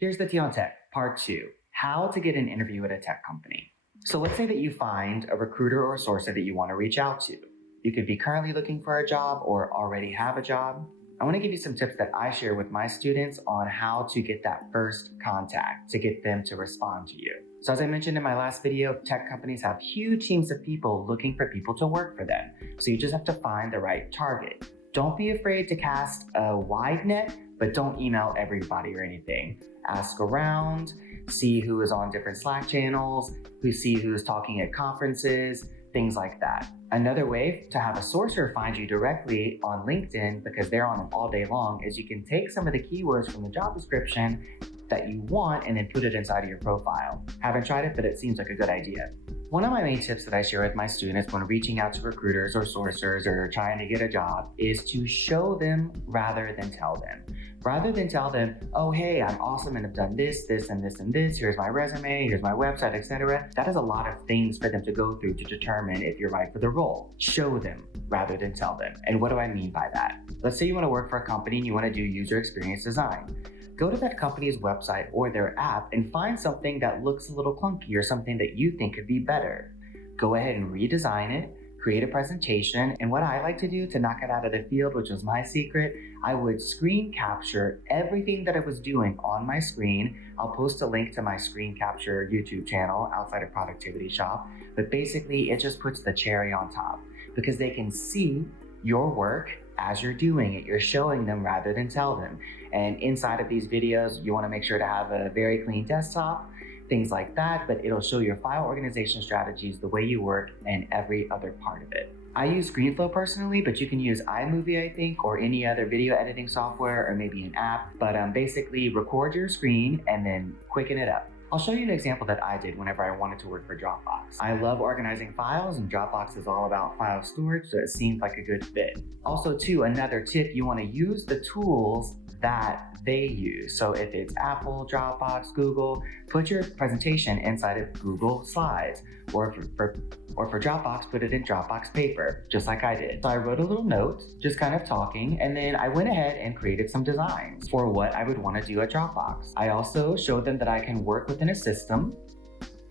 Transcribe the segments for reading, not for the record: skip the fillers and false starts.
Here's the tea on tech, part 2, how to get an interview at a tech company. So let's say that you find a recruiter or sourcer that you want to reach out to. You could be currently looking for a job or already have a job. I want to give you some tips that I share with my students on how to get that first contact to get them to respond to you. So as I mentioned in my last video, tech companies have huge teams of people looking for people to work for them. So you just have to find the right target. Don't be afraid to cast a wide net, but don't email everybody or anything. Ask around, see who is on different Slack channels, see who's talking at conferences, things like that. Another way to have a sourcer find you directly on LinkedIn, because they're on them all day long, is you can take some of the keywords from the job description that you want and then put it inside of your profile. Haven't tried it, but it seems like a good idea. One of my main tips that I share with my students when reaching out to recruiters or sourcers or trying to get a job is to show them rather than tell them. Rather than tell them, oh, hey, I'm awesome and I've done this, this, and this, and this. Here's my resume, here's my website, etc. That is a lot of things for them to go through to determine if you're right for the role. Show them rather than tell them. And what do I mean by that? Let's say you want to work for a company and you want to do user experience design. Go to that company's website or their app and find something that looks a little clunky or something that you think could be better. Go ahead and redesign it, create a presentation, and what I like to do to knock it out of the field, which was my secret, I would screen capture everything that I was doing on my screen. I'll post a link to my screen capture YouTube channel outside of Productivity Shop, but basically it just puts the cherry on top because they can see your work as you're doing it. You're showing them rather than tell them. And inside of these videos, you want to make sure to have a very clean desktop, things like that, but it'll show your file organization strategies, the way you work, and every other part of it. I use ScreenFlow personally, but you can use iMovie, I think, or any other video editing software, or maybe an app. But basically record your screen and then quicken it up. I'll show you an example that I did whenever I wanted to work for Dropbox. I love organizing files, and Dropbox is all about file storage, so it seemed like a good fit. Also too, another tip, you want to use the tools that they use. So if it's Apple, Dropbox, Google, put your presentation inside of Google Slides, or for Dropbox, put it in Dropbox Paper, just like I did. So I wrote a little note, just kind of talking, and then I went ahead and created some designs for what I would want to do at Dropbox. I also showed them that I can work within a system,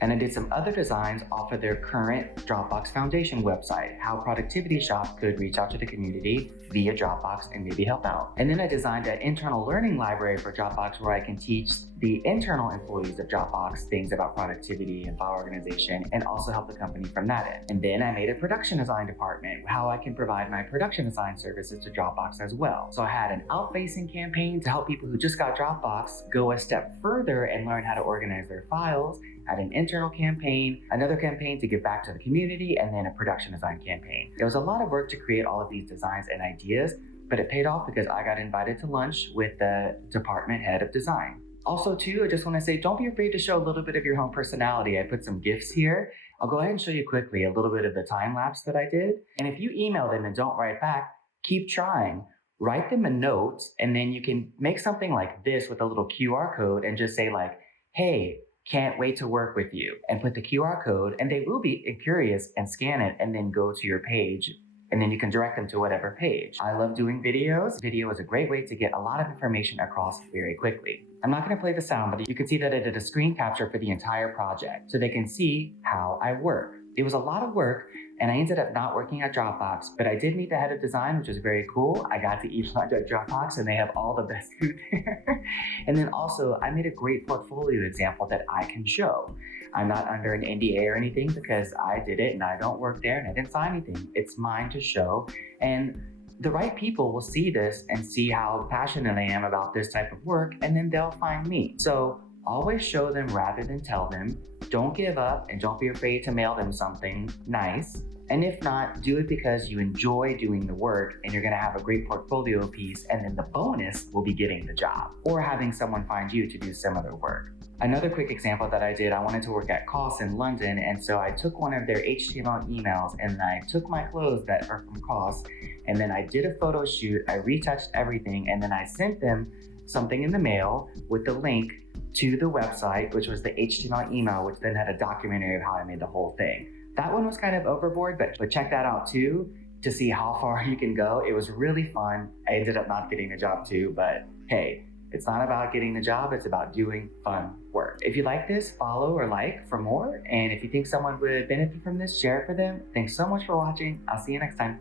and I did some other designs off of their current Dropbox Foundation website, how Productivity Shop could reach out to the community via Dropbox and maybe help out. And then I designed an internal learning library for Dropbox where I can teach the internal employees of Dropbox things about productivity and file organization, and also help the company from that end. And then I made a production design department, how I can provide my production design services to Dropbox as well. So I had an out-facing campaign to help people who just got Dropbox go a step further and learn how to organize their files, had an internal campaign, another campaign to give back to the community, and then a production design campaign. It was a lot of work to create all of these designs and ideas, but it paid off because I got invited to lunch with the department head of design. Also too, I just want to say, don't be afraid to show a little bit of your own personality. I put some GIFs here. I'll go ahead and show you quickly a little bit of the time lapse that I did. And if you email them and don't write back, keep trying. Write them a note, and then you can make something like this with a little QR code and just say like, hey, can't wait to work with you, and put the QR code, and they will be curious and scan it and then go to your page, and then you can direct them to whatever page. I love doing videos. Video is a great way to get a lot of information across very quickly. I'm not going to play the sound, but you can see that I did a screen capture for the entire project so they can see how I work. It was a lot of work, and I ended up not working at Dropbox, but I did meet the head of design, which was very cool. I got to eat lunch at Dropbox, and they have all the best food there. And then also, I made a great portfolio example that I can show. I'm not under an NDA or anything because I did it and I don't work there and I didn't sign anything. It's mine to show. And the right people will see this and see how passionate I am about this type of work, and then they'll find me. So always show them rather than tell them. Don't give up, and don't be afraid to mail them something nice. And if not, do it because you enjoy doing the work and you're gonna have a great portfolio piece, and then the bonus will be getting the job or having someone find you to do similar work. Another quick example that I did, I wanted to work at COS in London, and so I took one of their HTML emails and I took my clothes that are from COS, and then I did a photo shoot, I retouched everything, and then I sent them something in the mail with the link to the website, which was the HTML email, which then had a documentary of how I made the whole thing. That one was kind of overboard, but check that out too to see how far you can go. It was really fun. I ended up not getting a job too, but hey, It's not about getting the job, it's about doing fun work. If you like this, follow or like for more. And if you think someone would benefit from this, share it for them. Thanks so much for watching. I'll see you next time.